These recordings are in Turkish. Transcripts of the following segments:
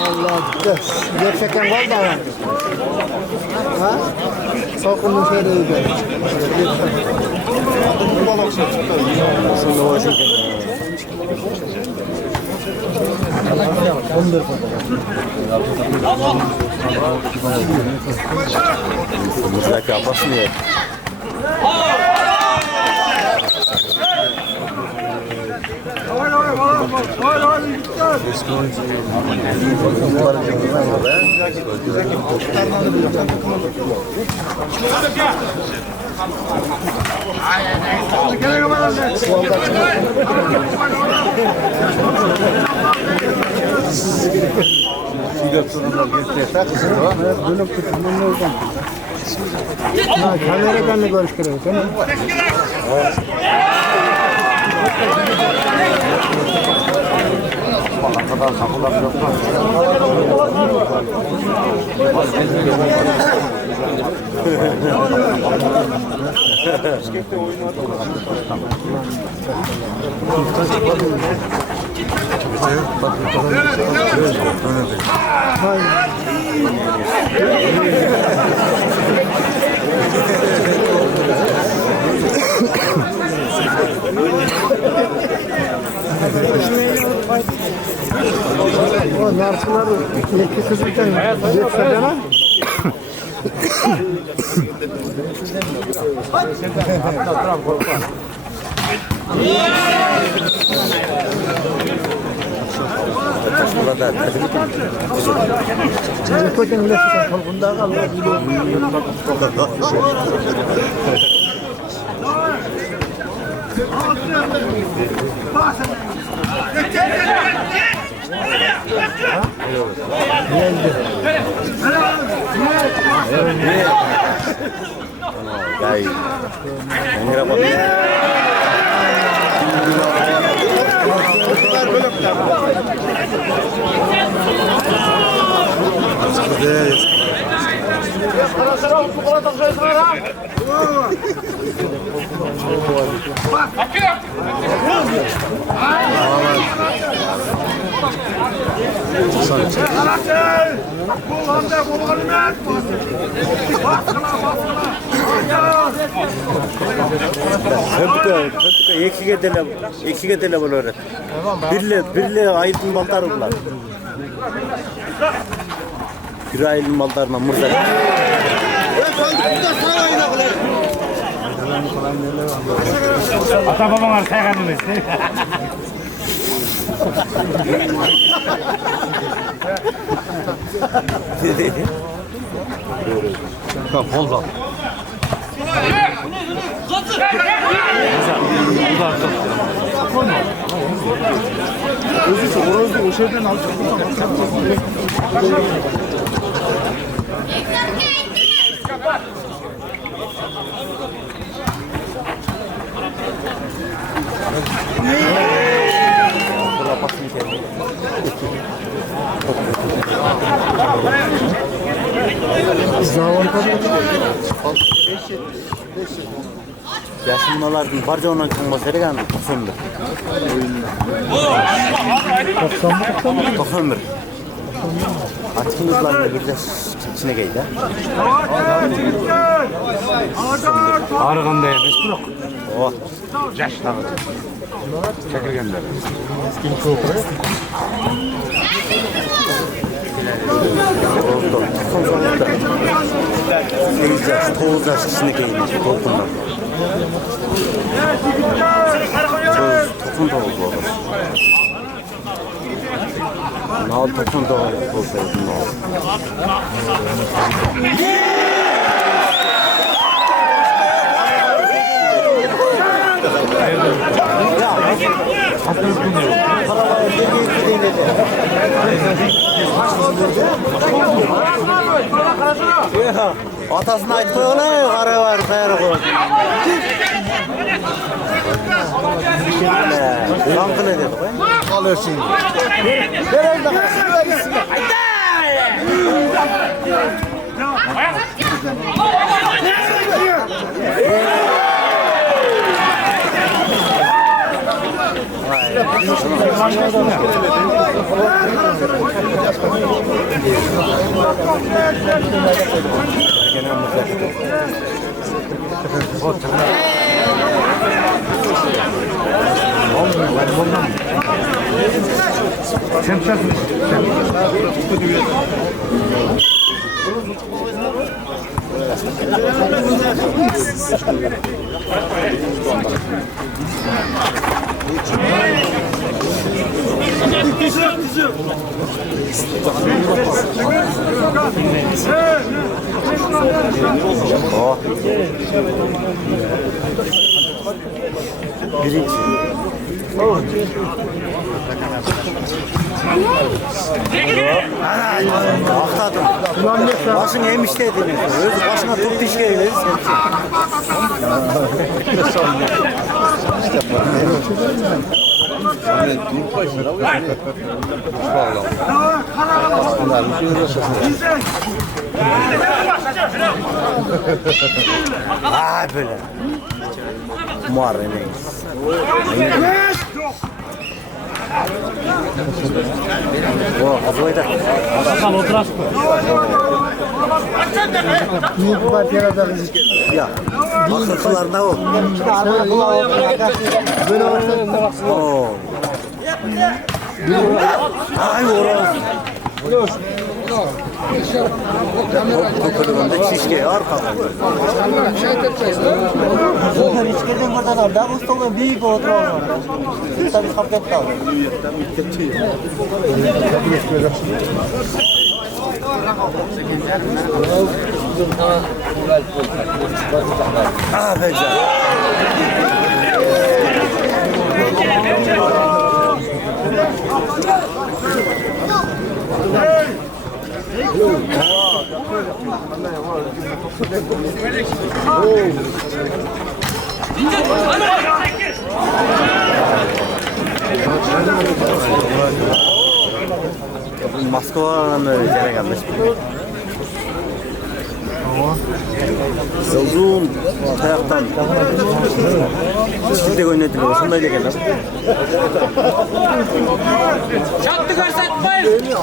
Allah gerçekten var da ha? Salkımın şeyleri de. Mutlaka basmıyor. Kameradan da görüştürüyoruz. O narsılar iki kızlıktan geçse bana. Kötü milletçiden korkunda kaldı. Gay. Enggak apa. Eksiga dele bo'ladi. Birli ayıpın baltarı bular. Bir ayıpın baltarına mırda. Ata babalar sayganımız. Tamam, oldu. Orası o şeyden alacak. Yaşınmalardan barca ondan çıkması gerek yani 91. 91. Atkinizlarla bir de içine geldi. Ağrıganda emes bırak. Oh. Yaşlı. Çekirgenler. Oldu. 8 yaş, 9 yaş içine gelmiş. Toplumda. Toplumda oldu orası. Ne oldu toplumda oldu? Atasına aytып koyğular, qara var, qayra qoy. Qankıl ededi qoy. Alıyorsun. Nereye bakıyorsun? Birinci. Aktadım. Başın yemiş dediniz. Özü başına tut diş gelir. Aa böyle. Muar emeyiz. O azayda. Sakal oturasın. Büyük partiyada Ya. Akıllarında o. böyle olsa Oo. Ay oran. Kokulunda çişke arkada. İçkiden buradan aldı. Bu stolun büyük oturuyor. Tabii kapet kaldı. Ah beca. Moskova'dan nereye gelmiş? Uzun tayaktan çizgide oynatılıyor. Şundan geldi. Çattı göstermeyin.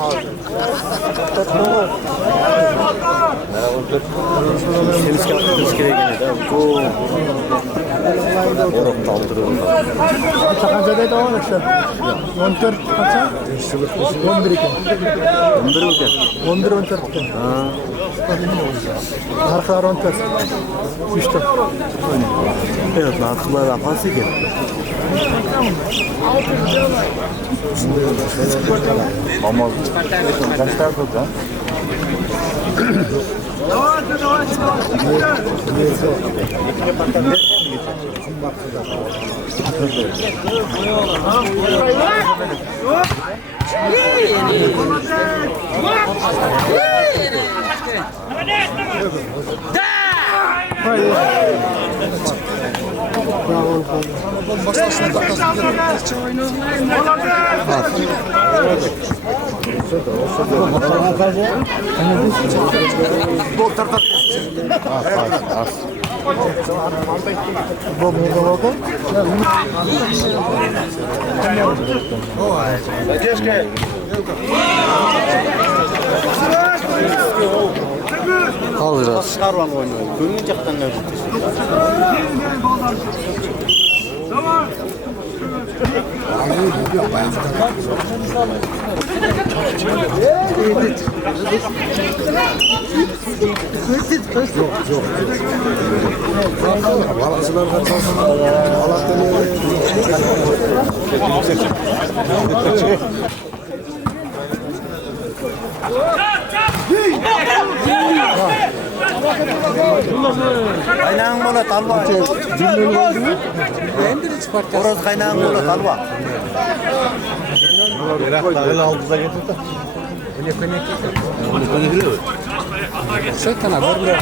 Temiz kapı çizgide geldi. Bu orok kaldırıyor. Çakanca'da devam etsin. 14 kaça? 11 iken. 11 ülke. 11 14 iken. Arkalar 14. Üçte. Evet, narkılar apası ki. Ama kaçlar burada? Al biraz. Çıkarvan oynuyor. Gülmeyecekten ne Kaynağın bola talva. Orası kaynağın bola talva. Şeytana görmüyor.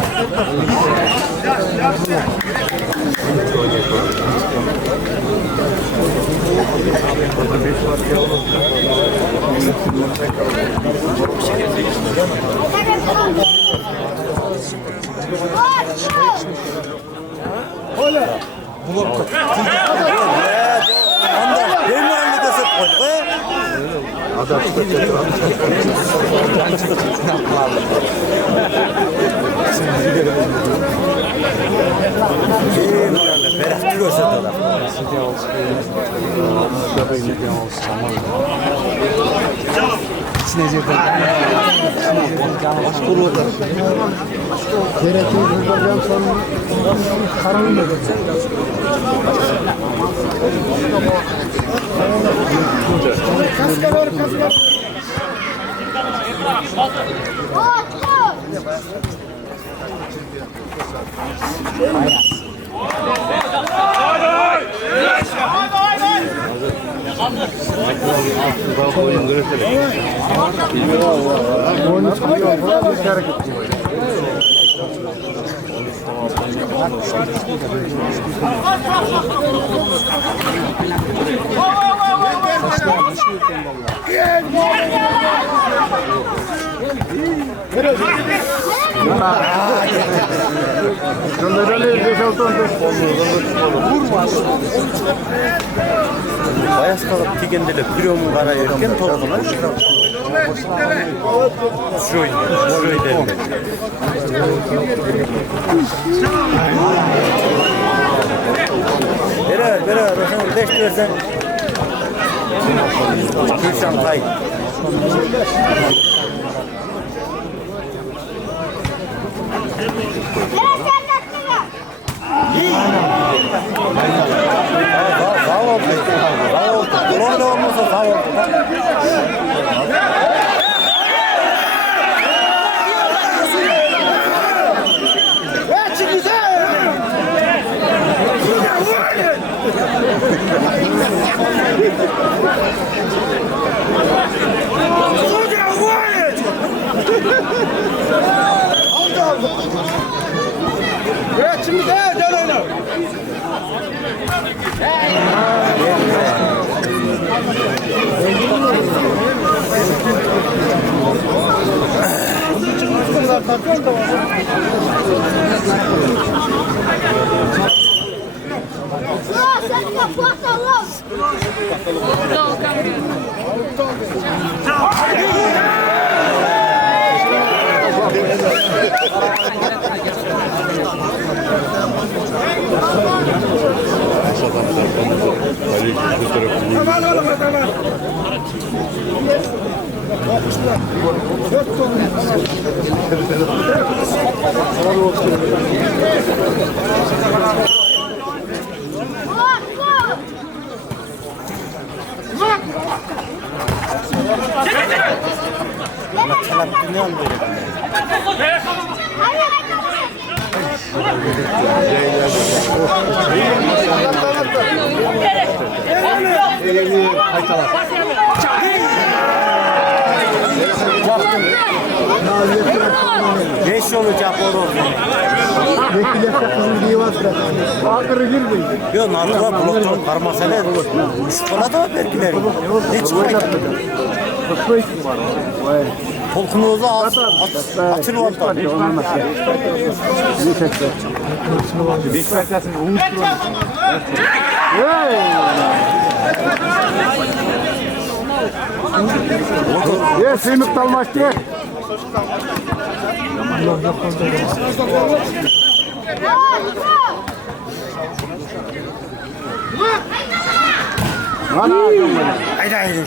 Gerekli hızlardan sonra karanlık mı? Kaskalar. Onu çıkıyor falan bir hareket. Bayas kalıp tigendele piromu kara yerken torkuna şuy derler. Beraber sen 5 versen Kürşan kay. Sağ ol. Drone da olmasa sağ ol. Beş olacak olur. Vekile sakın diye var. Akırı girmeyin. Yok narkolar bloktan karmasayla şokola da vergileri. Ne çıkacak? Tolkunuzu atır ortadan. Ye sıyımık dalmaç diye. Haydi haydi.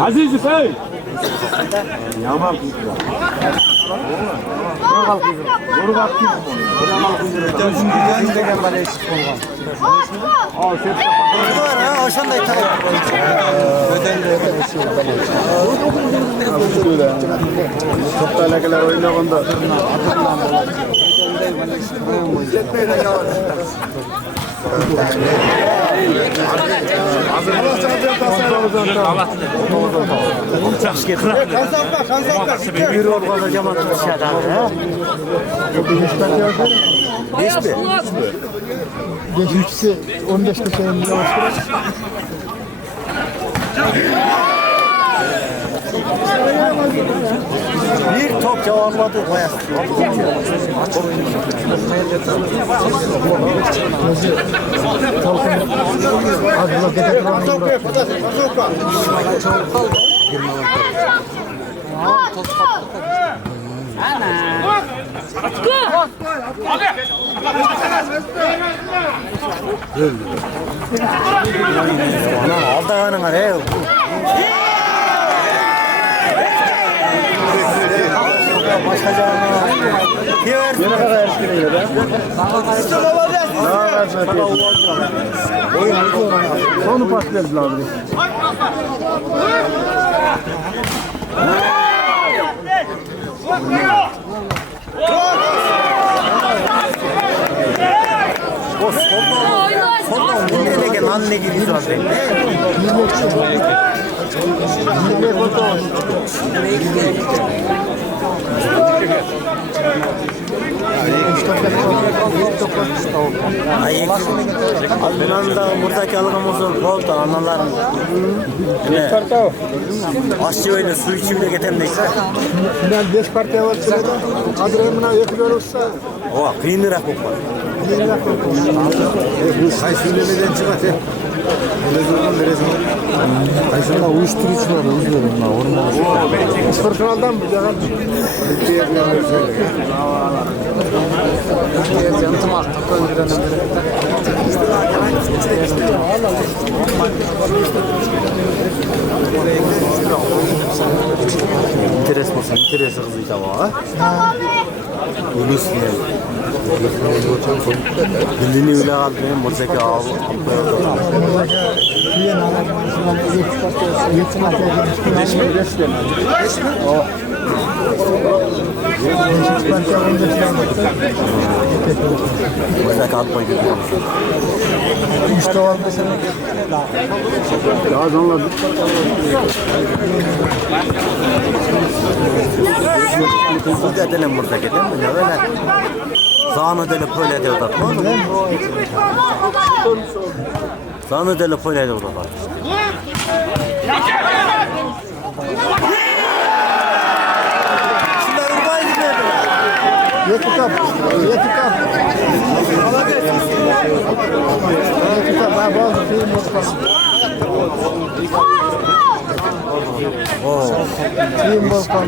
Aziz Bey, Yaman kızlar. Yoru kalkıyor. Gözüm güzel de bana eşit olmaz. Var ha, hoşan da ithal. Çok da lekeler oynamında. Bir yol kalacağım artık dışarıda. Beş mi? Geçmişçisi 15 geçelim bile başlıyor. Bir top cevapladı bayağı. Hadi bak getir onu bırak. Alda hanım var he. Başka canlı. Diğer ne kadar erkeğiyle de. Sonu pas verdiler abi. O sonda ne degen anne gibi zaten. Bundan da buradaki algımızın oldu anılarım. Aşçı öyle su içi bile getirmeyse. Final 5 partiye var sırada. Adrenalina yakılıyor olsa. O kıyındırak kokar. Kayısı'ndan çıkart he. Televizyondan verezim. Kayısı'nda uyuşturucu var. Uyuşturucu var. Sıfır kanaldan mı? Canım. Türkiye'ye bir yerler söyle. Yanıtım arttı. İnteres masın, interes hızıyla var. Ulus ne? Dilini öyle aldı, mutlaka abi. Mutlaka atmayı gidiyor. İşte var mesela. Daha onlar. Kızı da edelim buradaki değil mi? Öyle. Sağını deli böyle de odak. Sağını deli böyle de odak. Yetikap. Yetikap. Yetikap. Ben bazı şeyim yok. Şeyim volkan.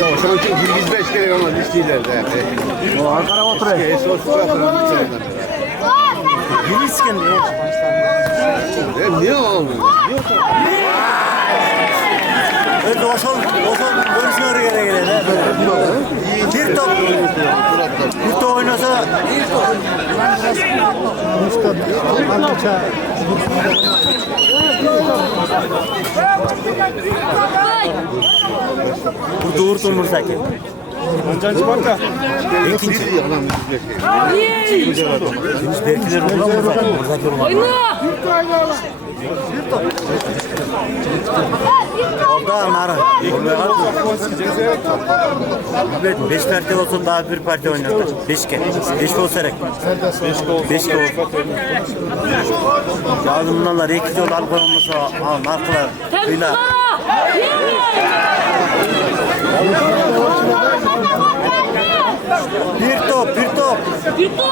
Yok, sanki 25 kere ama listeylerde. O Ankara oturuyor. Bilisken diyor. Niye olmuyor? Öyle olsan görüşüyor gele. Bir top oynasa bu doğru durmursa ki. İkinci. Biz belkiler bulamazsak buradaki olmaz. Orada narı. Evet, 5 parti olsun daha bir parti oynarlar. 5 ke. 5 olsa gerek. 5 ke olsun. Yardımlarla iki yol alkol olmasa narkılar kıyla. Bir top. Yuttuk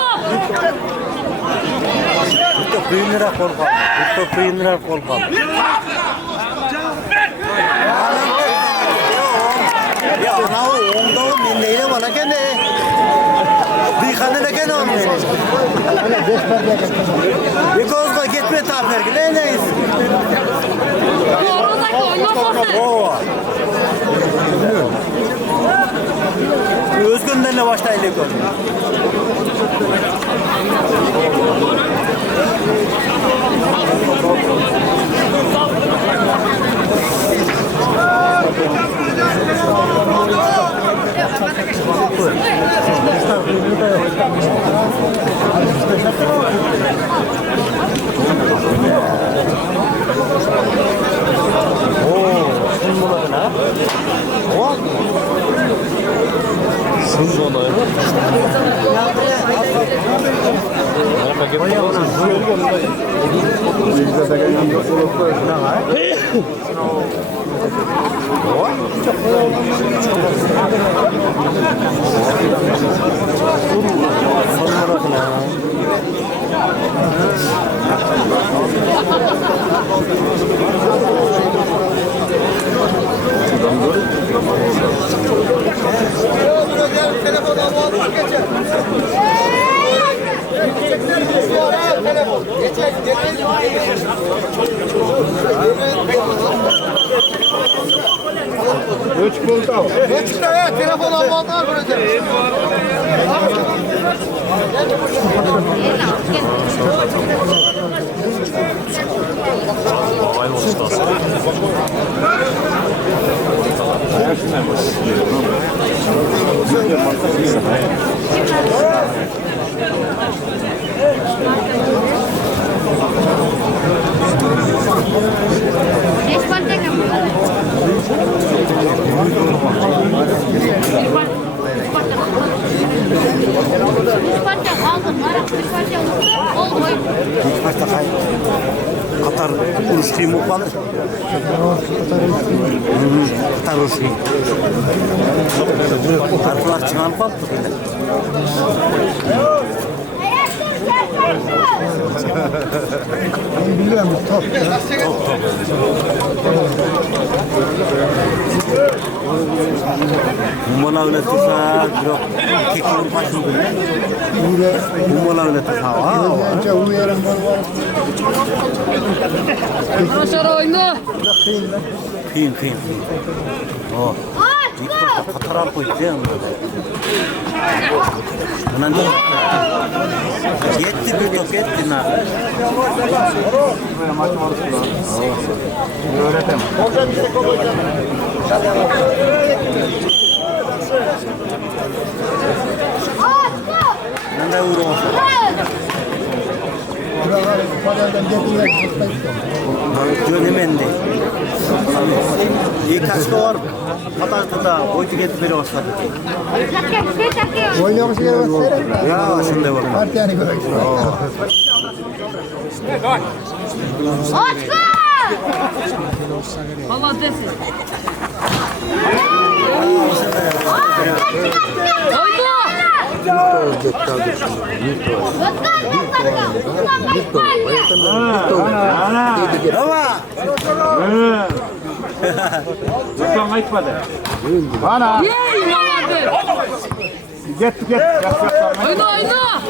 kıyındırak kol kaldı. Yuttuk kıyındırak kol kaldı. Ya ana o onda o neyle bana kendi. Bir kanına kendi onu. Bir kozga gitme tafer ki ne neyiz? Oo. Özgünlerle başlayalım. Telefon almadan bırakacağım. Katar kuruş kıyım olmalı. Katar kuruş kıyım. Katarlar çıkan kaldı. Biliyorum top. Bumbalar öyle tutsa, yok kekin başını bile. Bumbalar öyle tutsa, Aşağı oyna. kıyım. O. İlk başta Katar'a koydu ya. Bundan da yetti bir top yetti na. Öğretem. Ben de uğraşıyorum. Dönemendi. İyi kaçta var. Katar'da da oydu gitmeli başladı. Oynamış yer var. Ya şimdi var. Partiyani göre. Allah desin. Ama Lütfen ayıtmadı. Bana. Yey Muhammed. Git. Oyna oyna.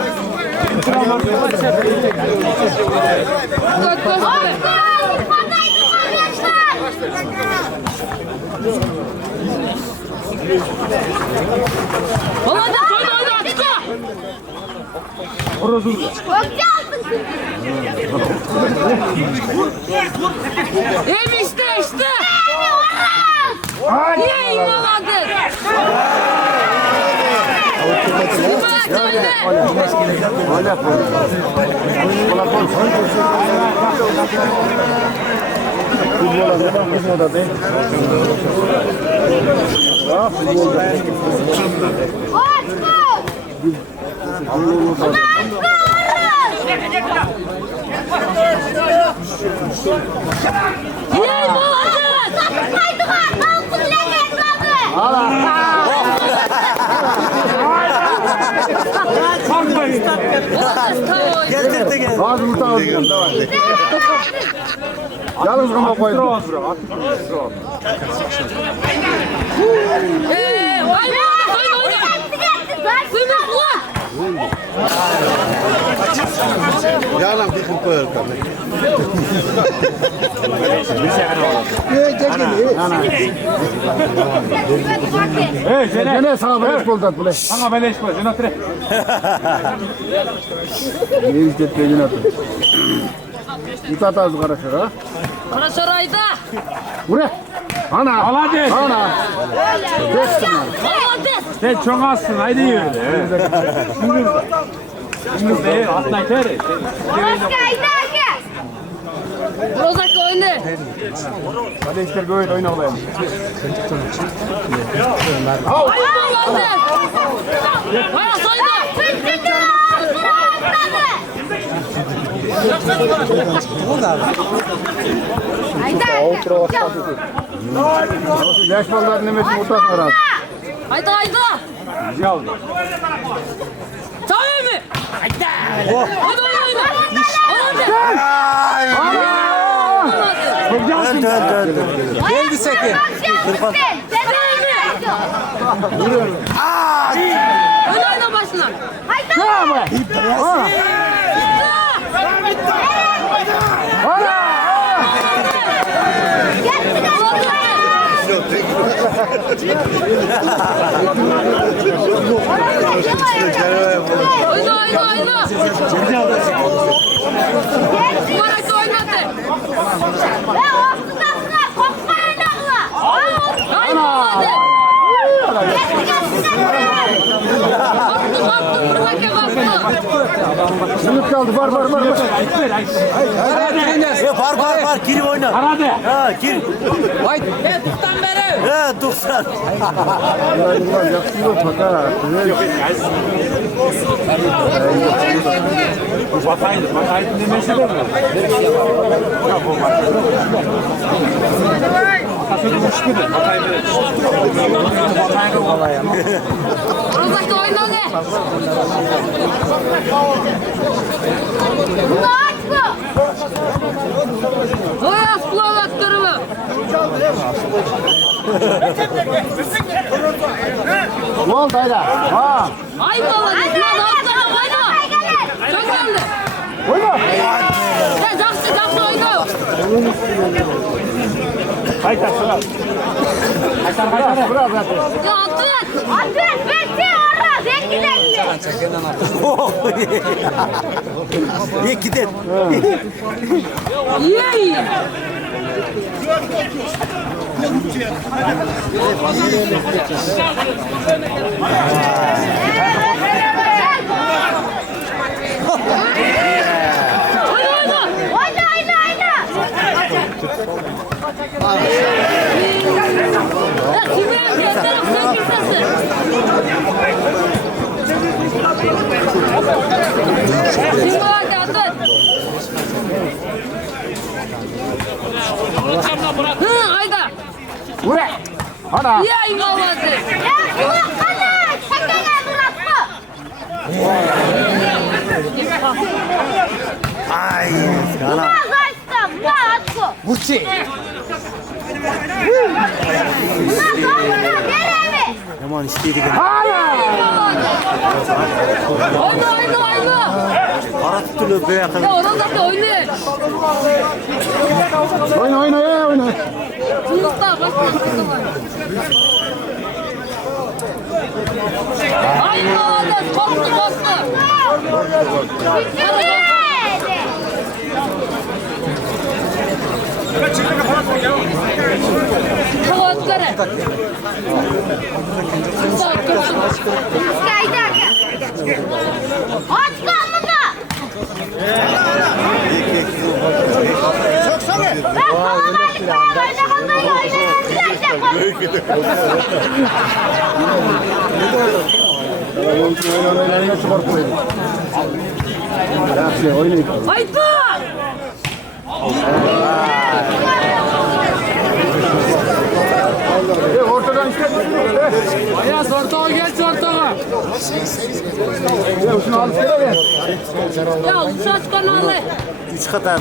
Valla da oyna açıkla. İşte. Yey Muhammed. Tavoy. Getirdi gel. Bazı mutlu olsun. Yalnız kama koydum. Oyna oyna. Suyunu kullan. Yalan bir kıl koyar tabii. Hey Zeynep. Gene sana böyle koldat bu le. Sana beleş koy. Zeynep otur. Ne istetme yine atın. Mutat az karışır ha. Karasaray'da. Buraya. Ana. Al hadi. Ana. Geçsin lan. Hadi. Sen çok azsın. Haydi yürü. Şimdi değil. Atla içeri. Rozak oyna. Hadi işte böyle oyna olayım. Hayır hadi. Bana soydu. Yaş ballar nemesi mutat var abi. Haydi haydi. Güzel oldu. Tabii mi? Haydi. Hadi oyna. Hadi. Dön. Geldi Sekin. Öyle oyna başına. Oyna oyna. Numarası oynadı. Haydi hadi. Kalktı fırlak kalktı. Sınıf kaldı var. Var. Girim oyna. Hadi. Ha gir. Tutan beri. Ha 90. Yaksın fakat. Bakayım demesi de mi? Rozak'ta oynadı. Boyaz kulağlattırımı. Ne oldu Ayla? Ha. Ay baladı. Lan altlara oyna. Çok geldi. Oyna. Sen jaksı oyna. Haydi sıra. Bırak zaten. Ya atın. Ye gidelim. İyi. Ya Simran yeter sen kimsesin? Simran geldin. Hı Ayda. Buraya. Ana. Ya imaladı. Ay. Kana. Burçi. Aman isteydik. Oyna. Para tutuluyor böyle yakın. Ya orada da oyna. Oyna. Sınıfta başka var. Ay imaladı. Koptu. Kavakları. Haydi! Ortada Ayaz ortağa geç ortağa. Ya şunu alıp gel. Ya uçaş kanalı. 3 kadar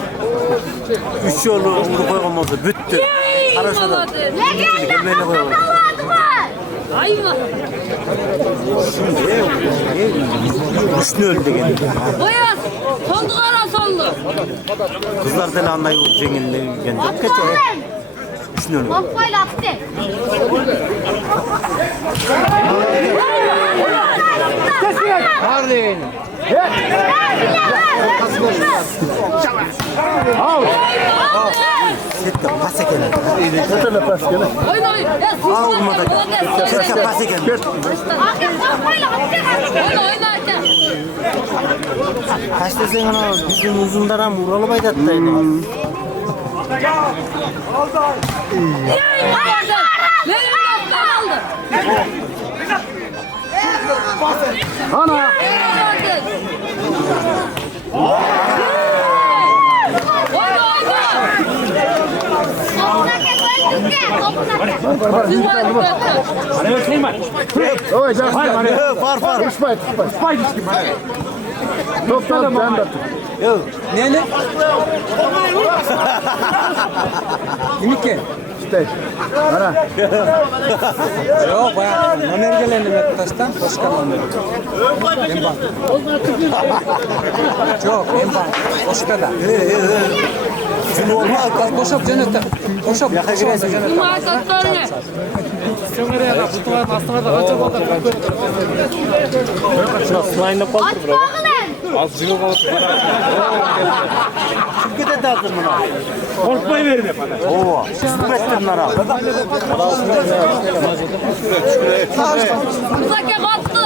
3 yolu vuru koyulmadı. Büttü. Karışadı. Gelmeyle koyulmadı. Ayva. Üstüne öldü gene. Ayaz. Sondu kara sondu. Kızlar da anlayıyor Cengil'le kendi. Kaç üstüne öldü. Kafayla attı. Hadi. Sette pas ekene. Oyna oyna. Ya siz Al olmadı. Sette pas ekene. Oyna oyna. Kaç desen ana bizim uzunlara vuralı baydattaydı. Ana. Hadi bakayım bak. Oy can. Far. İsmail. Spay düştüm hadi. Top ben de. Ne? Kimik ki? İşte. Ana. Yok bayağı. Namergelendim yaklaştan. Başkan namerge. Emban. Çok emban. Başka da. Şunu olmaz. Boşap cennette. Boşap. Yaka girersin cennette. Şirkete dağıtın bunu. Korkmayı verin hep hadi. Oo. Süpettin bunlara. Uzak yaptı.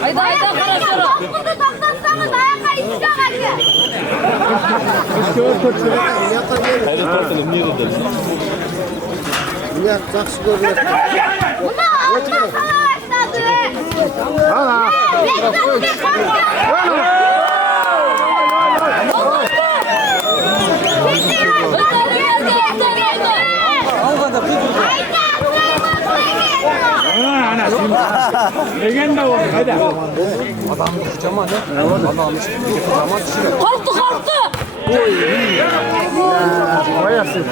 Haydi haydi arkadaşlar. Ya taksi görüyor. Ana. Ana şimdi. Legenda oldu hadi. Adam kocaman ne? Adam işte. Kocaman kişi. Korktu. Bayasın.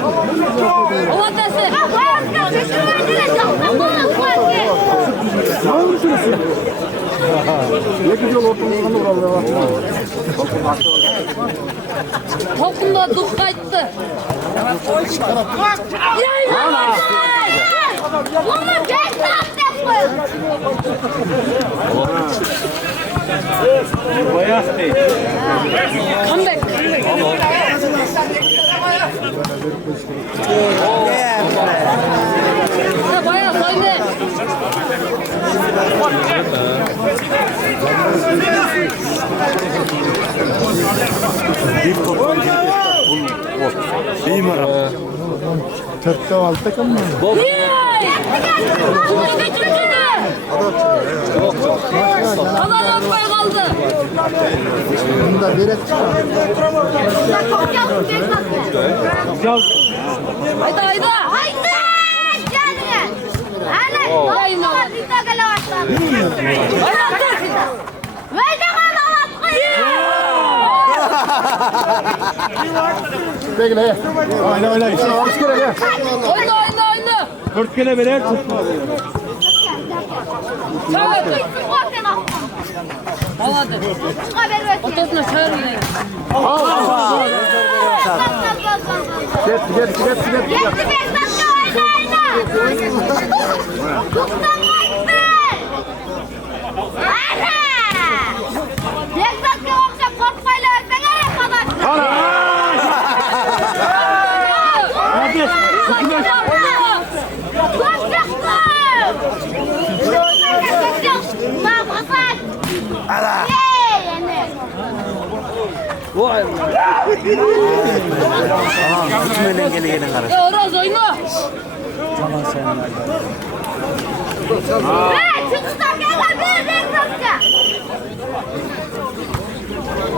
Ulan desin. Ne güzel ortamdan oralı. Toplumda duk kayıttı. Yayınlar. Onu ben yaptım. Bayas değil. Comeback. Ya bayağı oyna. Bir toplam bir ara. Törtte altta kalmıyor. Yay! Bunu götürdü. Kalan atmaya kaldı. Bunda bir et çıkar. Haydi haydi. Haydi. Aynen. Bekle. Oyna. Alış kere gel. Oyna. 4 kere birer tutma. Çabuk. Hadi. Otosuna çağır yine. Get. Bütünle gelin kardeş. Ya Oraz oyna.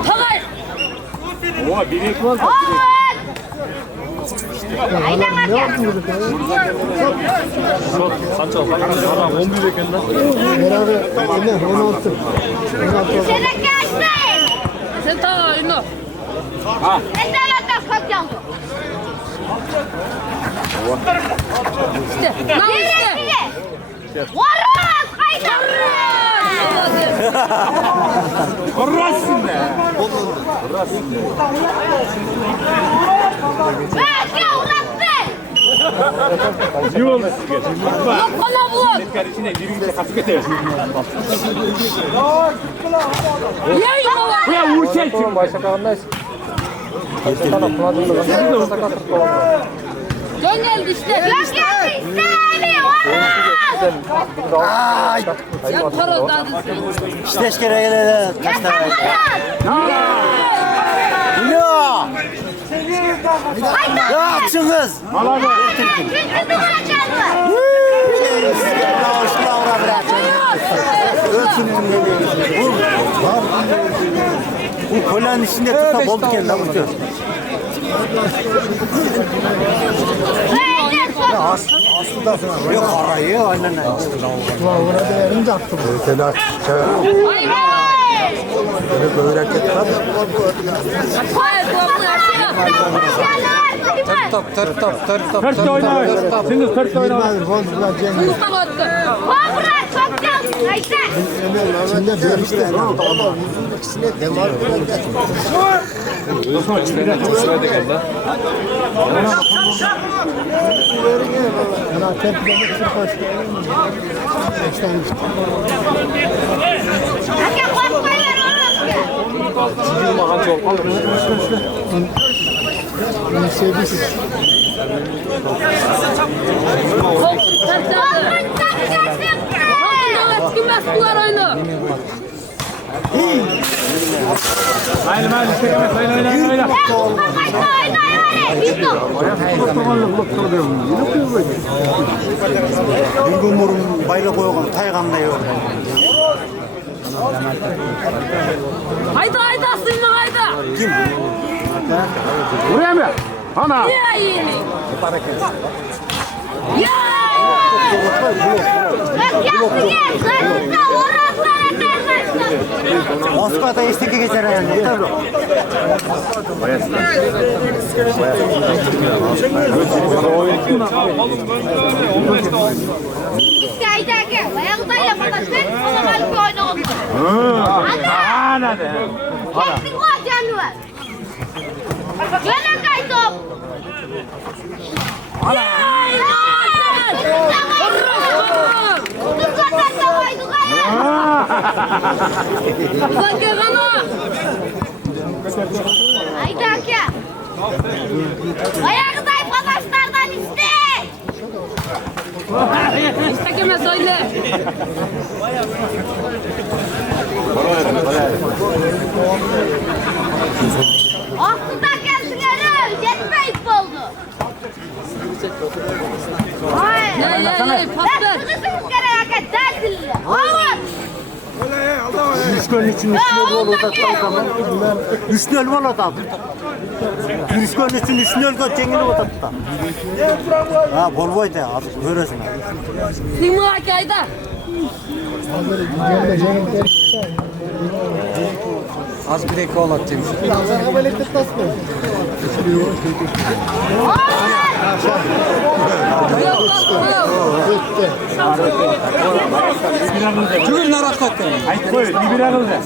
Tagay. Oha bir ek var. Sen ta ino. İşte, nam işte. Varas kayda. Belki uğrattı. Yok bana bulun. Yayın baba. Ya vurçelsin. Başaklarındayız. Başaklarına kullanılır. Sakatlık olan. Dön geldi işte. Yok geldi işte abi. Sen parıldadı. İşte eşkere gele kaç tane. Ya. Ya açınız. Çünkü duracağız. Bu kolanın içinde tutsa bol kendi avutuyor. Yok arayı aynen. Telaş. Böyle börek etmez. Tört oynar. Şimdi tört oynar. Mustafa attı. Kobra çok canlı. Ayşe. Şimdi bir işte. İkisine devam Hadi korkmayın Kümeskular oyunu. Haydi haydi istekemez. Haydi. Bir gün vurun bayla koyuyor taygamda yok. Haydi haydi asılma haydi. Kim? Buraya mı? Ana. Ya yeni. Ya. Moskva'da isteki geçer yani. Tabii. Ayakta palaslardan iste. İstekeme söyle. Aslında gelsinler yetmeyip oldu. Hey patlar. Kızısınız gerek dersinle. Evet. Üçgönün için üçlü olur da tamam. Üçlü olur da. Üçgönün için üçlü olur da cengini olur da. Ha Volvo'ydu artık görüyorsun. Sima kayda. Az bir dakika anlatayım. Tüyün harekatı. Haydi koy, bir alınca.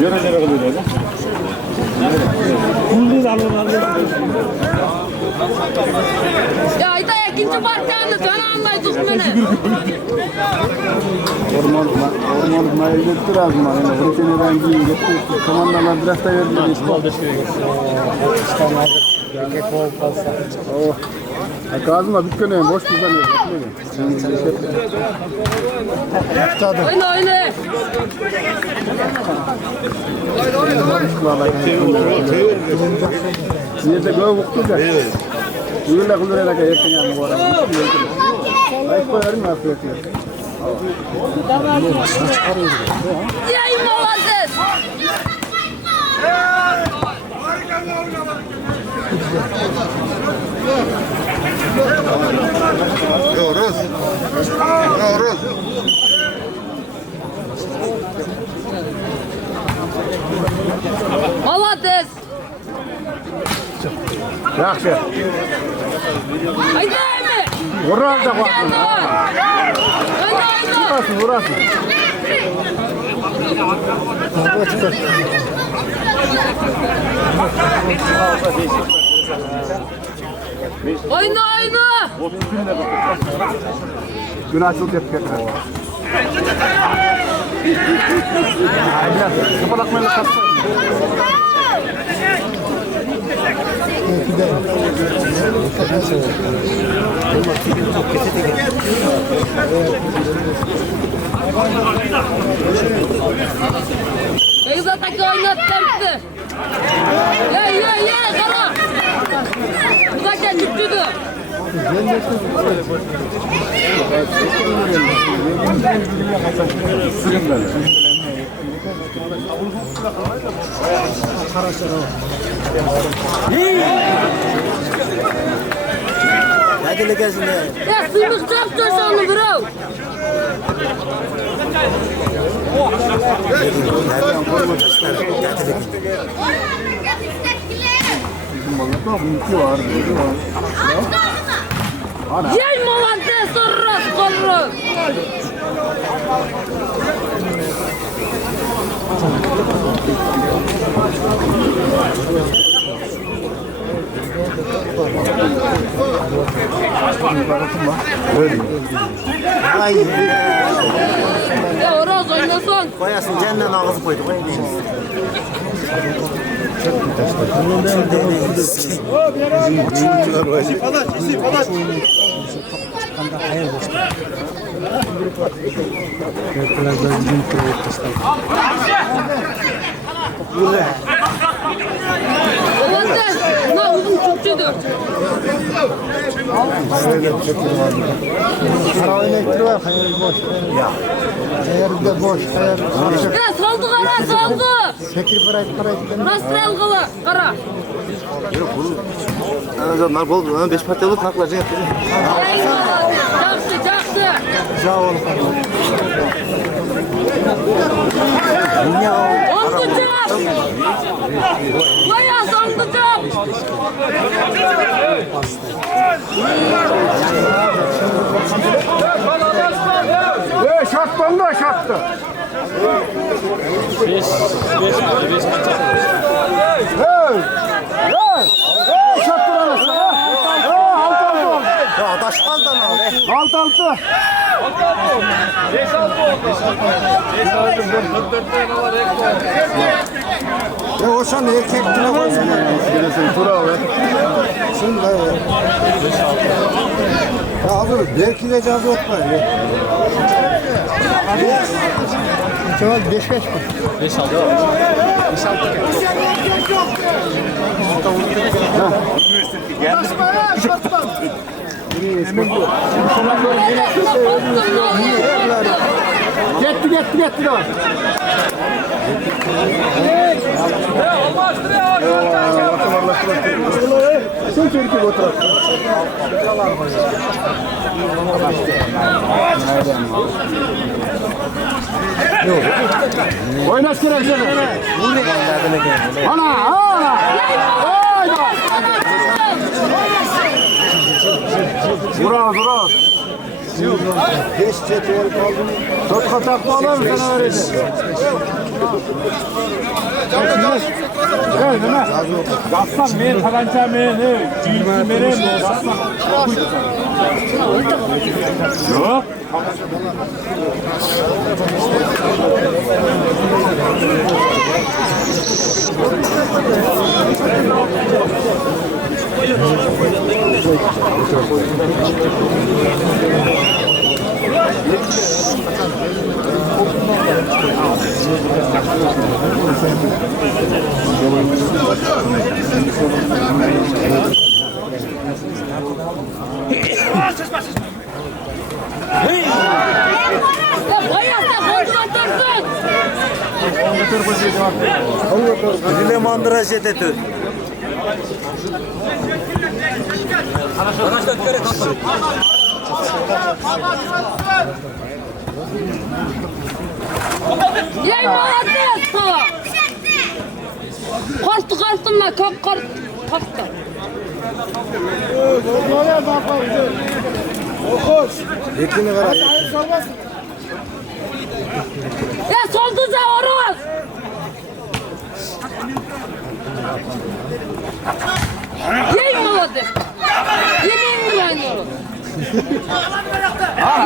Yöre kalıyor öyle. Kullu alın. Ya ayda ikinci parçanı sana anlaydık beni. Orman mayıldır lazım. Bu sene rengi getirdik. Komandalar biraz da verdiler. Oh. Kazma dükkanı boş kullanıyor. Oyna oyna. Yerde göğe vuktu da. Yürüle kıldırarak erken yanı var. Ayıp koyarım mı afiyetler? Yay молодец. Yoruz. Yoruz. Молодец. Yaxşı. Haydi mi? Vural da bak. Oyna oyna. Vurasın vurasın. Oyna oyna. Gün açıldı hep tekrar. Aynen. Kapalakmayla kaçmayın. Beyza takı oynat tempti. Ye kara. Bu da gel tüttüdü. Hadi gelsin de. Ya sıymış kaptı onu bro. Yay молодец, orros. Ay. Ya orros oynasın. Koyasın cennet ağzı koydu. Koy neyiniz? Молодец. Na uzun tüttüdü. Para elektrik var. Hayır boş. Ya. Hayır de boş. Hayır. Ya saldı kara saldı. Sekir para. Rastral kara. Onlar bol 5 parça olup naklarca yapıyor. Жақсы. Sağ ol. Оңды жап. Ояз оңды жап. Şarttan da şarttı. Şarttı arası. Altı. Ya taş aldan al. Altı. Ya o şan erkekliğine koysana. Gelirsin tura abi. Şimdi ya abi belki de cazı yok var ya. Kemal 5 mi? 5-6. Gitti de var. Sen Türkiye otur. Oynaş gerek yok. Ana. Vura. Geç çeteye kaldım. Çok kataklı olur mu sana öğretin? Ne? Gassan men, tabanca men, cüyüklü menem, gassan. Yok. Dile mandıra şeddeti. Yay молодец, Сава! Korktum ben, çok korktum. Yekini kara. Ya soldu za Oruz! Yay молодец! Yemin ederim.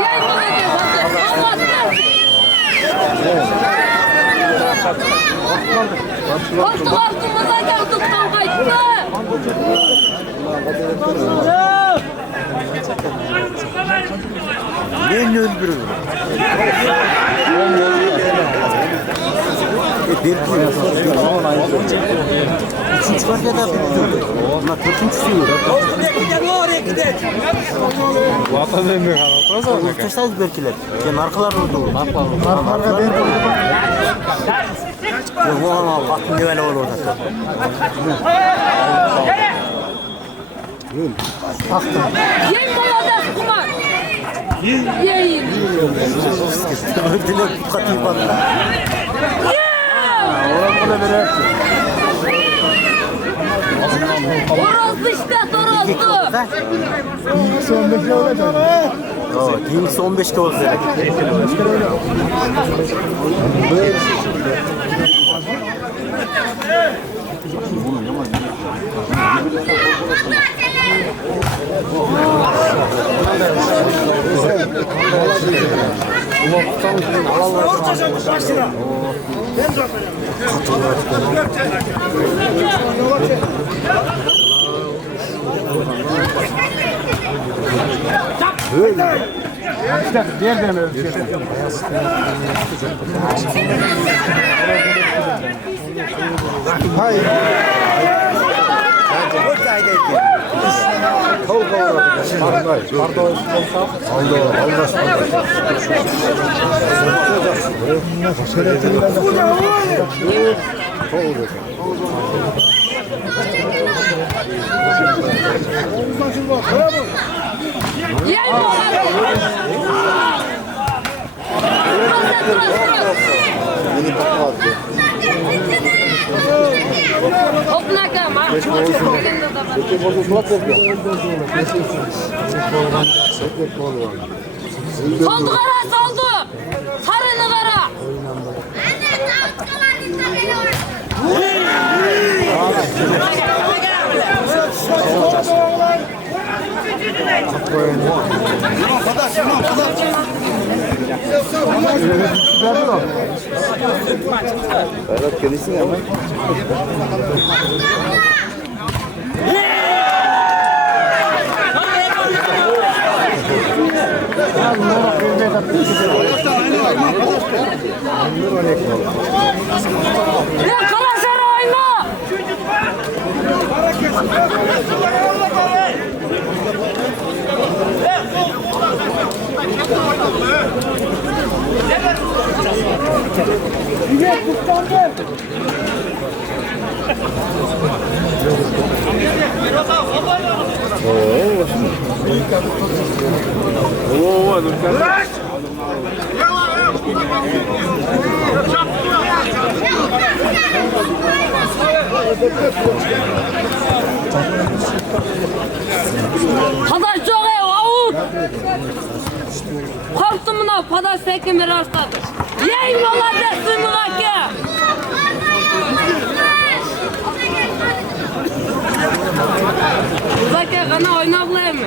Yay молодец! Korktuğumuza geldik kavgaydı. Beni öldürür. Üçüncü var ya da bunlar dördüncüsü mü? Ortaştayız belkiler. Yani arkalarda olur. Arkalarda belki olur. Bu ama baktım güvene olur orada. Baktım. Yay молодец, kumar. Yay. Dile katıyı baktım. Orozdu işte, orozdu. Kimisi 15 ki olsa. Nereden ölçüyor? Hayır. Tavuk kavurdu. Pardon. Allah Yay молодец. Opnaka ma. Soldu kara, soldu. Sarını kara. Evet, gelişsin hemen. Ya kalaşar oyna. Padaş çok iyi, avut. Korktum buna, padaş tekimi rastladı. Yay молодец, sımıvaki. Zaki kana oynablayayım mı?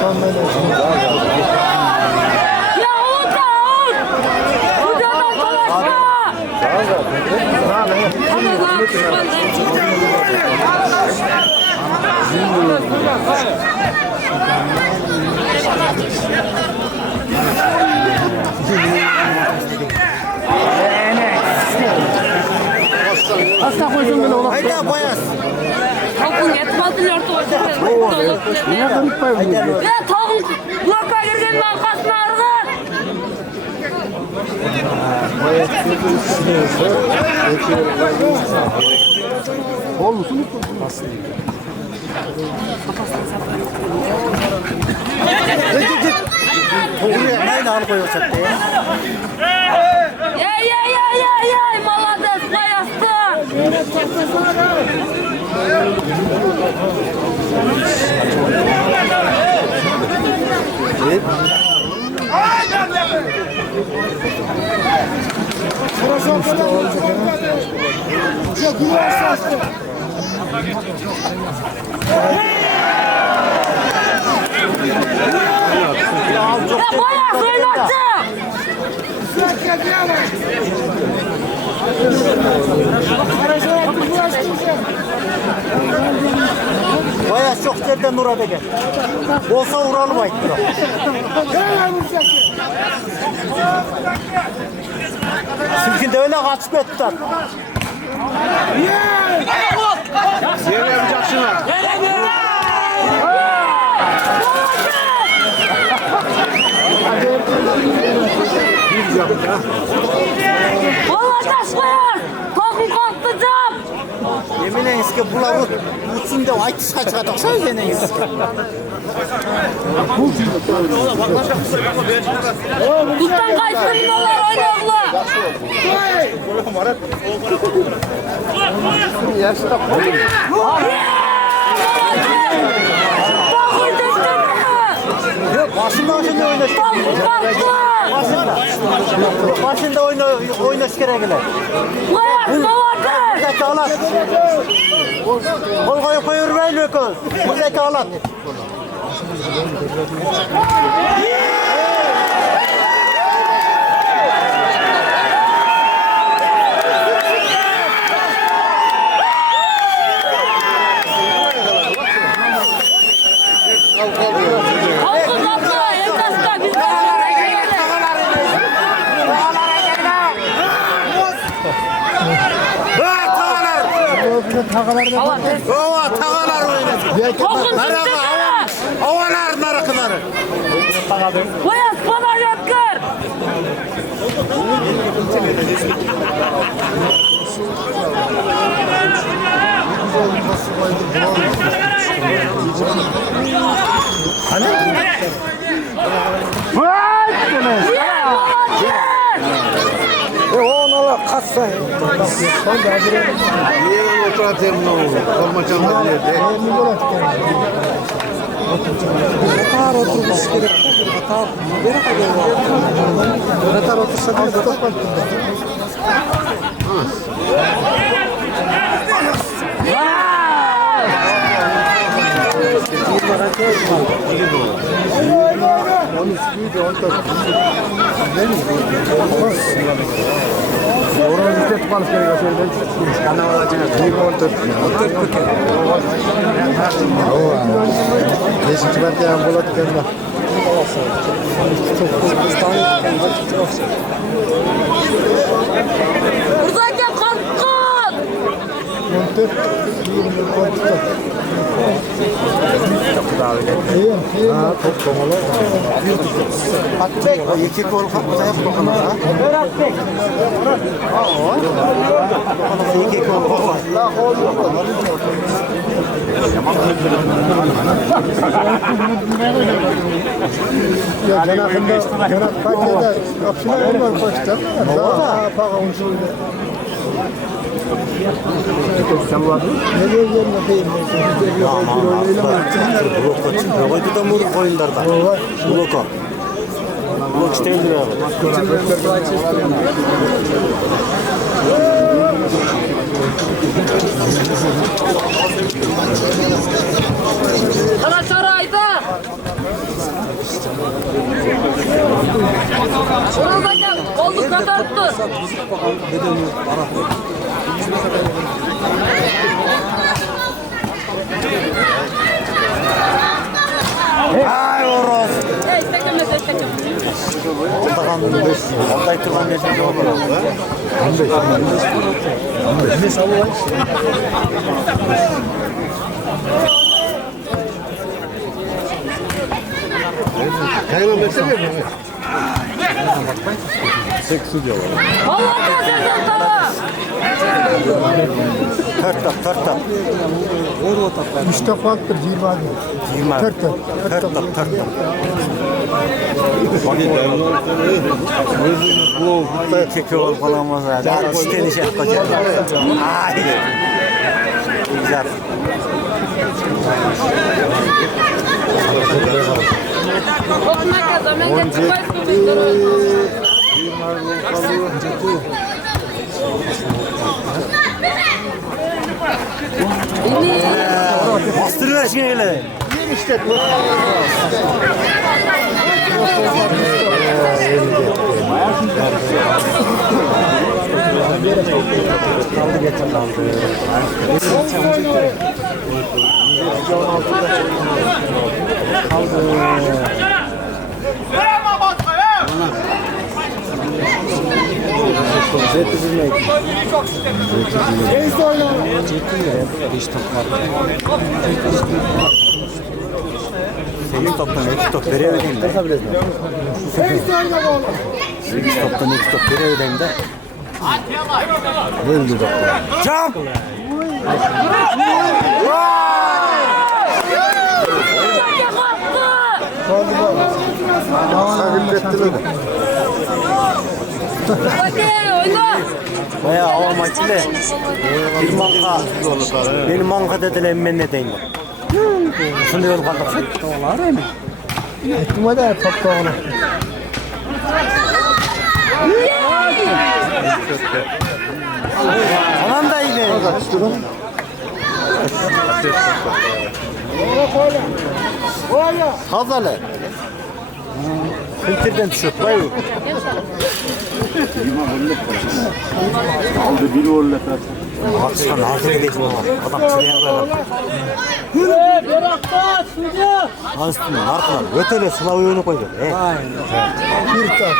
Son Hasta koydum beni oğlum. Hayda boyaz. Tavuk yetmezdiler Ya tavuk bloka girgenin arkasına argın. Olmuşsun. Neyle alıp koyuyorsak diye. Yay, молодец, bayastın. Ya bayas oynatacak. Boyaz çok yerden Nur'a gel. Olsa vuralım ayıttır. Çünkü de öyle kaçıp ettiler. Молодец, bayas. Tavuk atlayacağım. Yemin eski bulavut uçsun da aytı saçma taksan yemin eski. Duttan kaçtın onlar oynayalım. Başında oynaş. Başında oynaş gerekli. Buradaki alan. Kol koyup koyurmayın mı kız? Buradaki alan. Ova tağalar oynadı. Ovalar narakıları. Bayas bana yatkır. Ona kaçsa. Niye oturatayım ne olur? Forma çanta nerede? Katar oturmuş gerek. Katar. Gerek geliyor. Katar otursa da stop. Oranın üstte tutmanız gerekiyor. Kanal alacağız. Beşinci madde ambulat kendine. Buradaki kalkın. Top komalı. Atbek. İki kol kapıda yap bakalım ha. Ver Atbek. İki kol kapıda. Ya cenahında cenah pakete kapsına onlar koştu. Daha paga unsur. Nereye yerine değil mi? Bloka çıkıyor. Koydu da muruk oyunlarda. Bloka. Blok isteyildir abi. Sana sarayda. Buradaki kolluk kadarttı. Ay horoz. Hey Alday turgan neçe cevap var? 15 alı var. Kayma versene mi? 8 diyorlar. Allah'tan sen ortağa. Tört. 3 defa attır 20 abi. 20. Tört. Bu çekiyor falan var. Daha siteni şey yapacak. Ay. Güzel. Okuna kazan. Ben de çıkmayız bu bildirim. Bastırıyor şimdi öyle. Sekiz toptan iki top veriyor ödeyim de. 8 toptan 2 top veriyor ödeyim de. Jump! Hadi oyna. Bayağı hava maçıyla bir manka, benim manka dediler ben ne deyim. Şimdi yol kaldık. Doğrular değil mi? Etme de top doğru. Aman da iyi be. Hazale. Filtreden düşüp bayı. Aldı bir oğlu lafı. Baksana nasıl gidiyor adam şuraya koyalım. Aslında arkadan ötele sınav oyunu koydu. Bir top.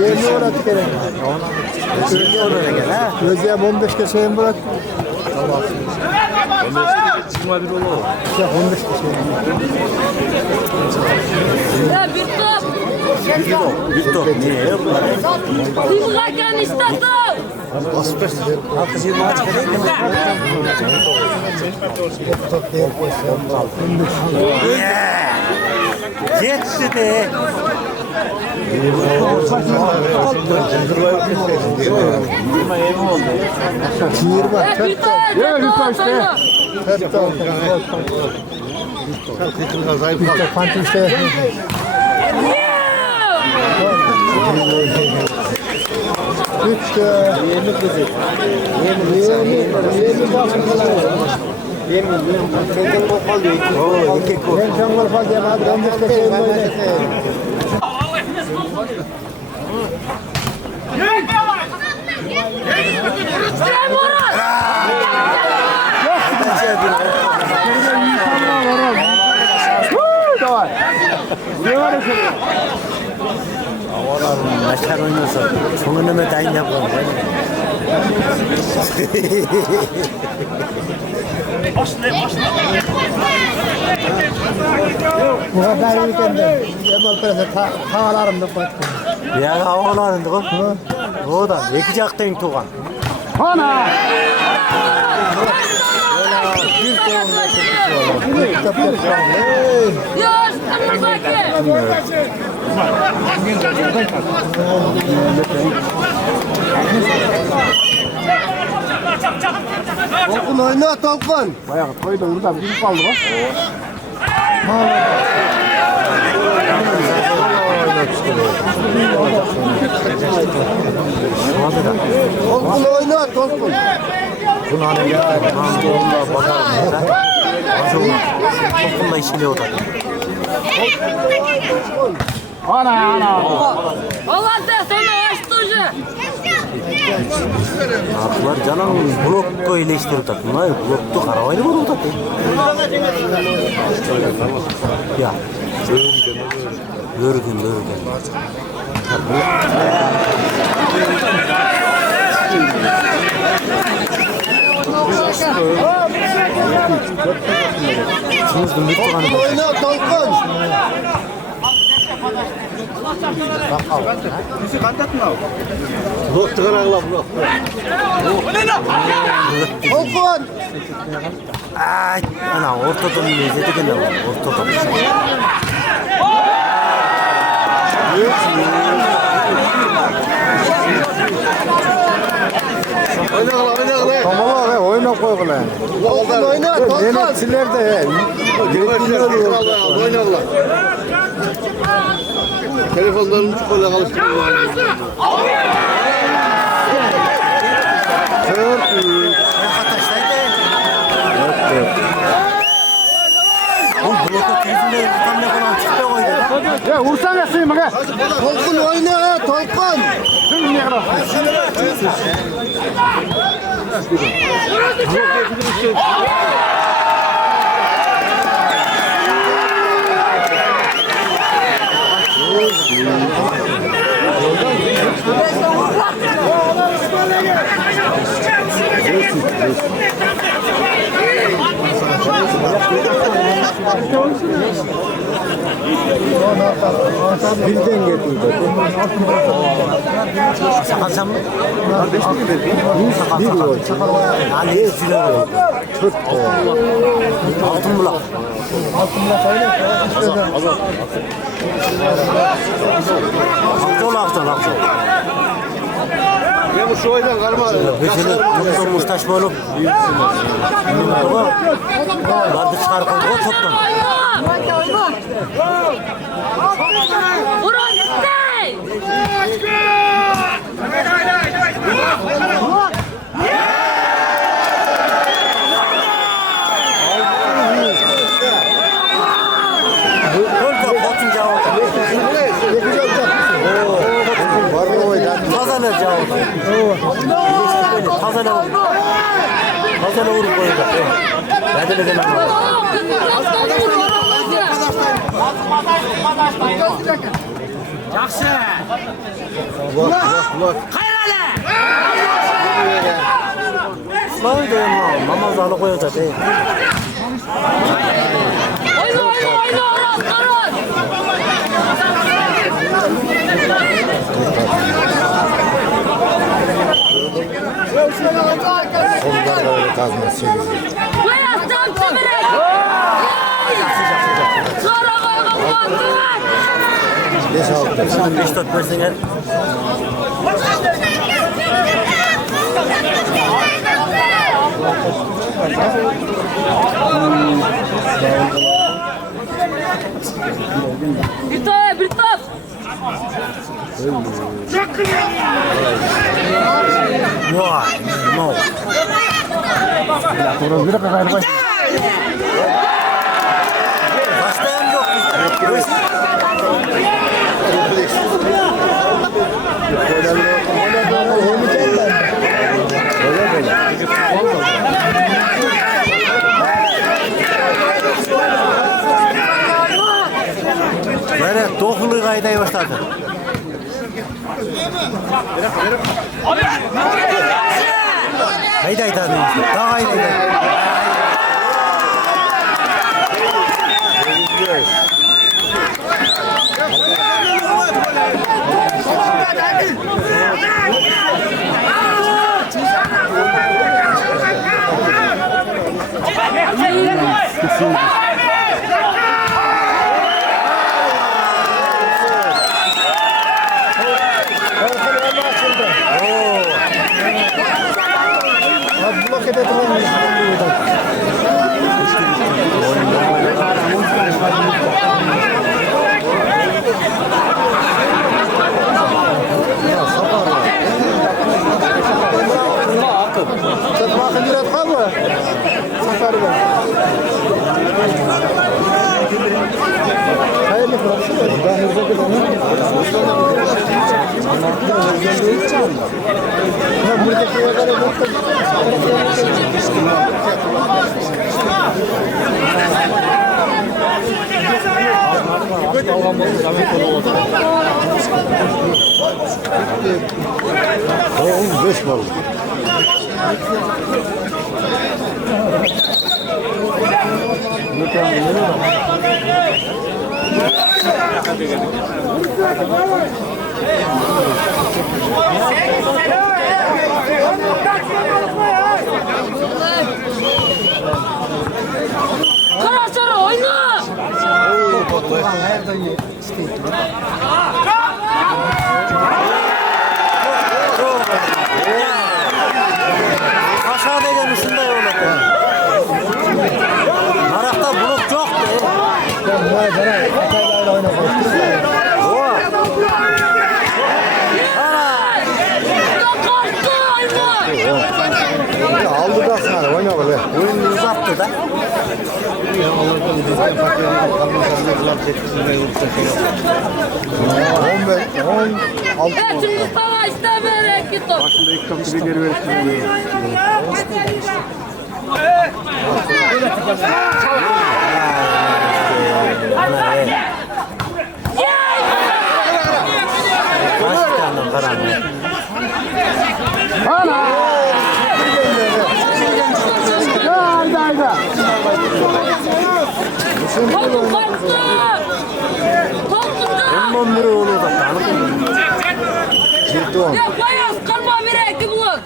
Yeni uğradık gerek. Şimdi oraya gel ha. Gözüye 15 keseyin bırak. Ya 15 keseyin. Ya bir top. Bir top. Niye yok lan? Bir bırakın istedim. Altı 20 maç kadar değil mi? Top değil. Yetti de. Ya bir top. Hep top. Fanti işte. Üç yeni kızı. Yeni bakın. Yeni kokal diyor. Ben sen kokal diye abi ben de şey böyle. Sen Murat. Maçlar oynuyorsa son önüme tayin yapalım. Bu kadar weekend'de Cemal Perez'e tağalarım da baktım. Ya havalarında o da yakacak denk tuğan. Yaz kırmızı. Tolkun oyna Tolkun. Bayağı koydu burada bir kaldı bak. Tolkun oyna Tolkun. Buna ne ya? Hamdollah bakalım. Topunla işini orada. Allah da sana açtıcı. Aklar canım blokto iyileştirdi. Bunlar blokto karavaylı mı oldu? Ya Lörgün. Oyna Tolkun. Bizi kandatma. Doktor ağla bu. Tolkun. Ay, ana ortadan lezzeti gene var. Ortadan. Tamam abi oyna koy lan. Oyna Tolkun. Yöneticiler de he. Oyna ulan. Telefonlarını böyle alıştırıyorlar. Ya vursana sıyım be. Tolkun oyna Tolkun. Birden getirdi. Sakal sen mi? Bir gol. Yani üstüne oldu. Altın bulak. Akçol. Ya bu şu oydan karma. Bezini mutlu mustaş bolup. Vardı çıkar koydu o toptan. Vurun gitti. Hazır vurup koyacak. Ben de demem. Yaxşı. Qayrala. Sınavı da namaz alı koyacak. Oyna Aras. Kollar da öyle kazma 8. Bayattan çevirek. Sonra koyalım. 5-6. 5 top versin gel. Bir top. Vay, no. Başlayan yok. Böyle dokulu kaydaya başladı. Haydi haydi hadi. Daha haydi. Oğlum 5 balık. Karasara oyna. Aşağıda gelmişsin de yola. Marakta bulut çok be. Aldı da sana oyna böyle. Oyunu uzattı da. Hepimiz sana istemeyerek gittik. Başında ilk topu bir geri verirsin. Başkanım karanlık. Toplu kalktı. Toplu da. 10 lira oluyor da tanıdım. Ya bayaz kalma bir iki bulun.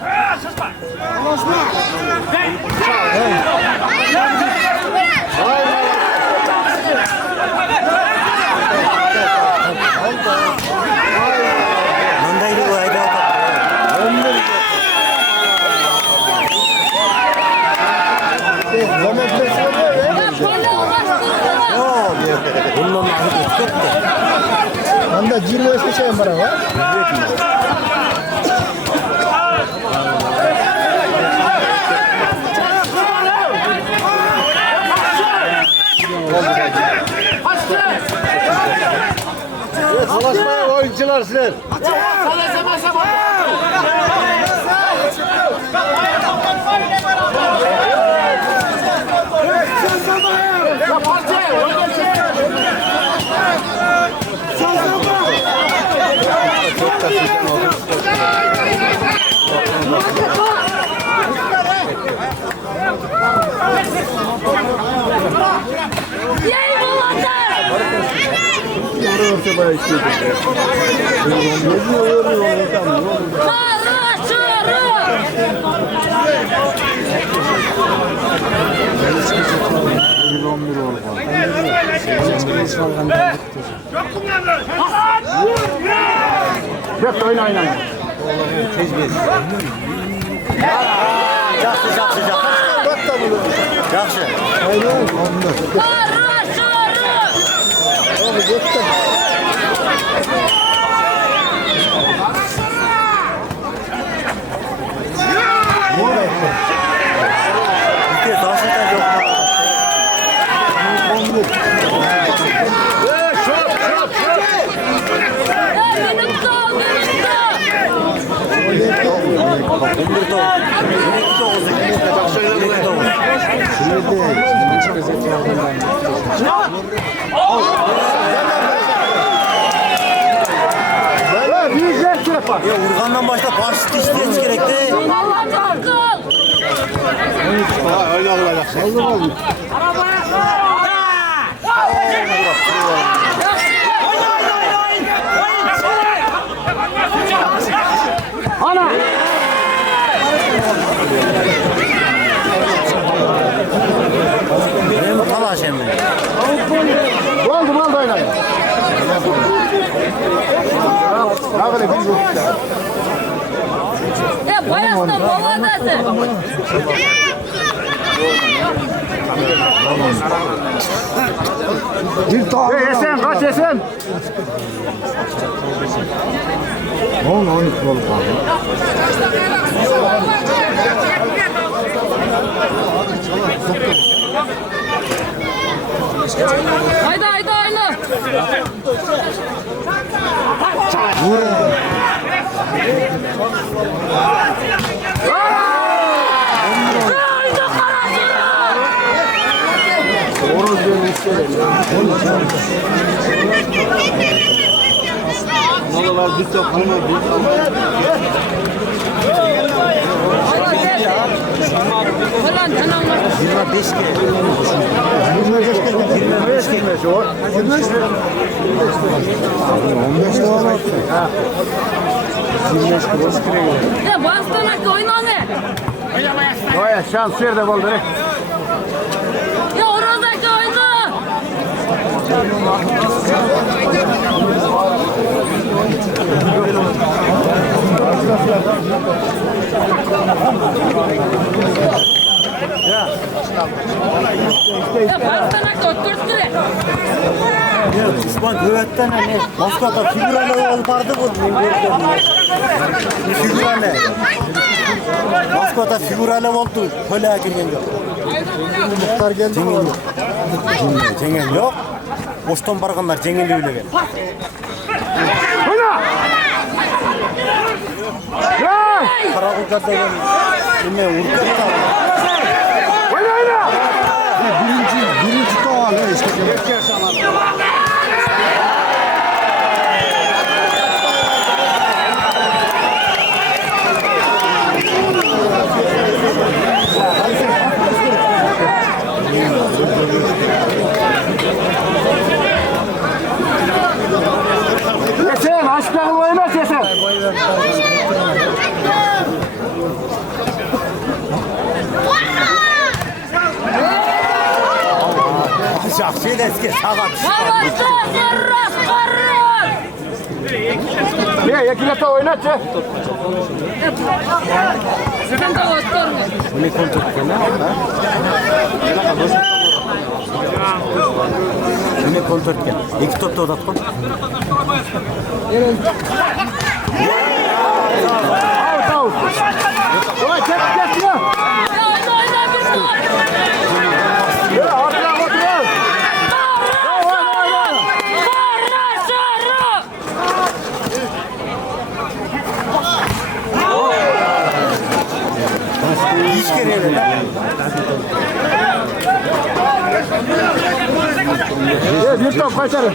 Mandaydı bu ayda. Zaman presine de Ya böyle ulaştırdı. Yok. Bundan ahit ettik de. ben de cirve seçeyim bana var. Savaşmaya oyuncular sizler. Yay bulanlar. Orası bayağı istiyordu. Karışırı. Hep oyna oyna. Yaxşı, yaxşı, yaxşı. Yaxşı. Bir taşı da yok. Ya Urgan'dan başta basit işleyiz gerekti. Öyle olacak. Benim talaş hem de. Oldu oynayın. Ne kadar bir yok. Ya bayasta baladası. Bir tane. Esen kaç Esen? 10-12 balık aldım. Haydi haydi haydi. Oruz bir var, bir toplamı bir Falan canım var. 25 kere. 25 girmesi o. 25 mi? 15 de var. 25 kilo. Ya bastanak oyna ne? Vay şans yerde oldu. Ya oradaki oyna. Ya bastanak oturttu. Ya Osman Göğet'ten ne? Moskova figürane olup vardı bu. Figürane. Moskova figürane oldu. Köleğe girgen yok. Muhtar geldi mi? Cengen yok. Boştan barganlar cengeli öyle gel. Karakul kadar ne urkat da. Birinci doğal işte. Sen aşklarla oyna sen. Şahsi de eski sakat. Babası sarras karrın. Ne yakilata oynat ya. Sen de oturma. Ne kontrol etken ha? Ne kontrol etken? İki top da odatkın. Out. Ulan çek ya. Ya oyna bir top. Ya ortaya otur. Sarras sarras. Hiç kere öyle lan. Ya bir top kaçarım.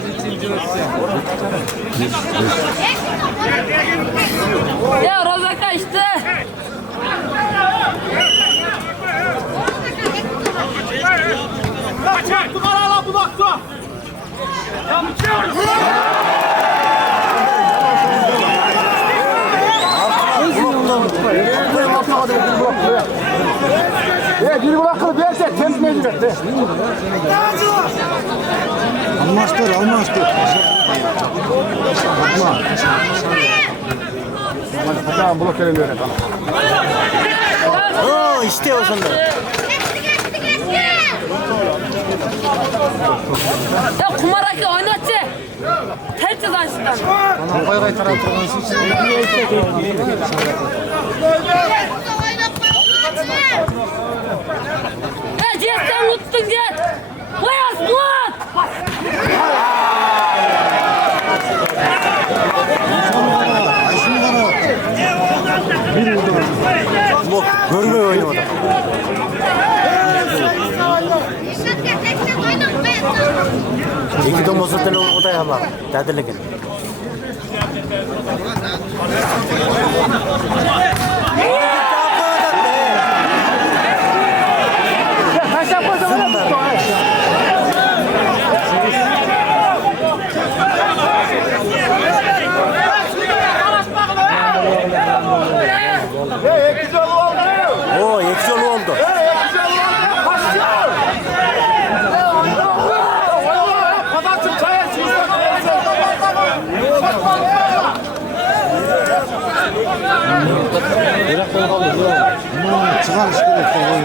Ya Rozaka işte. Ya bir bırakıp derse temiz mecbur. Almazdır. Tamam blok verin öyle tamam. Oo işte o zaman. Ya kumaraki oynatçı. Tertez açıdan. Koy koy taraf turgansı için. Ya cihetten unuttun git. Bayas bulat. Bak görmüyor oyunu o da. İki de mosutun o da yapar. Tadırlıkın. Oo eksi yolu oldu. Çıkar işte oyun.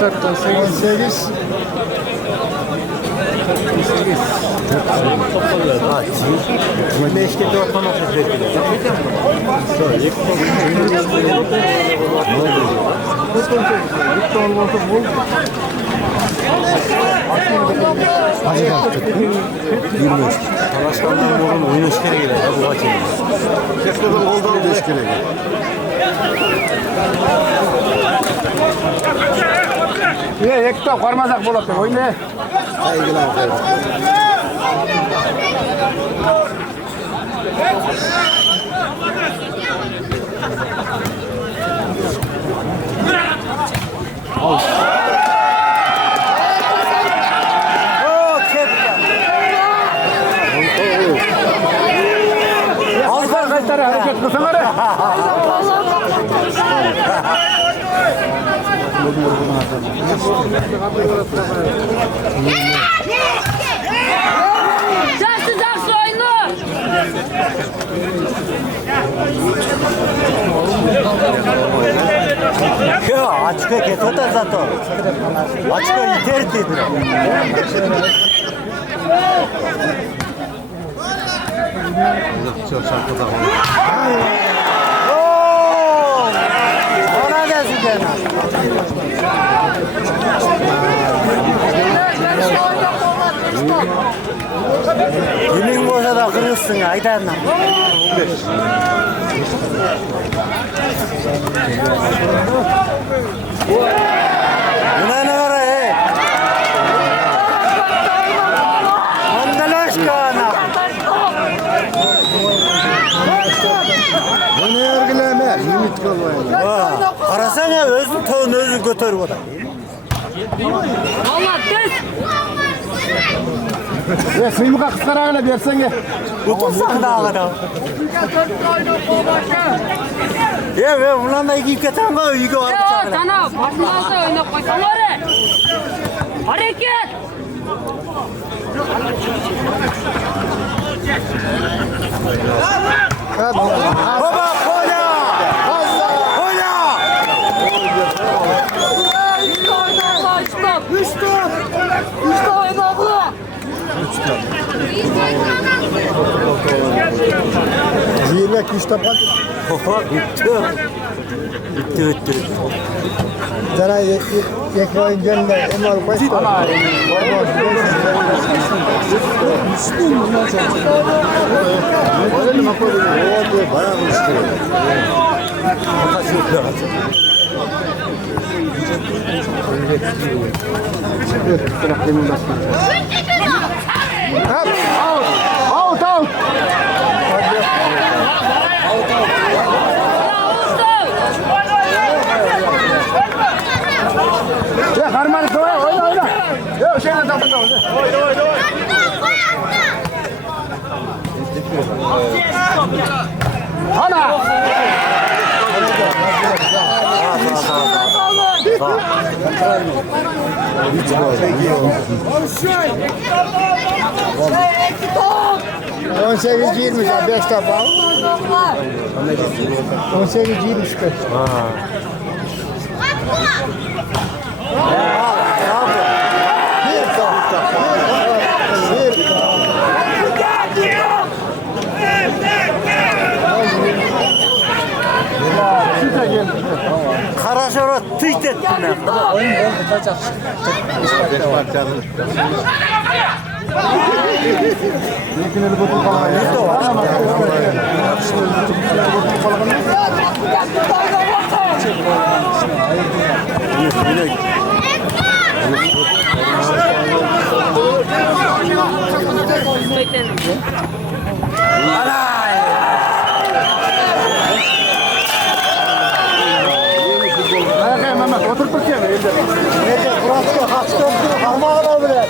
Dörtten 88. Beş kere ortadan Başkanların oyun eşkere gelir. Bu maçı. Kesinlikle oldu 5 kere. Ekta kormazak bulup oyna. Saygılar. Alkar kaçları hareket kılsana re. Жақсы ойны. Açık keto da zato. Açık iter dedi. Ona da zidena. Günün olsa da kırılsın ya, aydan. Buna ne var he? Andalaşkana. Bunu yargılama. Limit kalmayın. Karasana özün toğun özün götürüp o da. Valla tez. Sıyımıka kıskarağına versene. Otursak da ağına. Ya bundan da iki keten var. İki var. Ya sana başınızda oyna koysana oraya. Hareket. Baba kola. Kola. Üçte oyna bu. Zirve küşte bak. Bitti. Bitti. Sana ekmeğin gönlüne emar başta. Out, out. Ya karmanı koy, oyna. Ya şeyle takın da oyna. Ana. On 18-20 ya 5 defa. 18-20 çıkar. Karaşora tıyt ettiler. Otur Türkiye mi? Nece burası hasta parmağı da bile.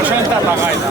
Roşen tarla gayda.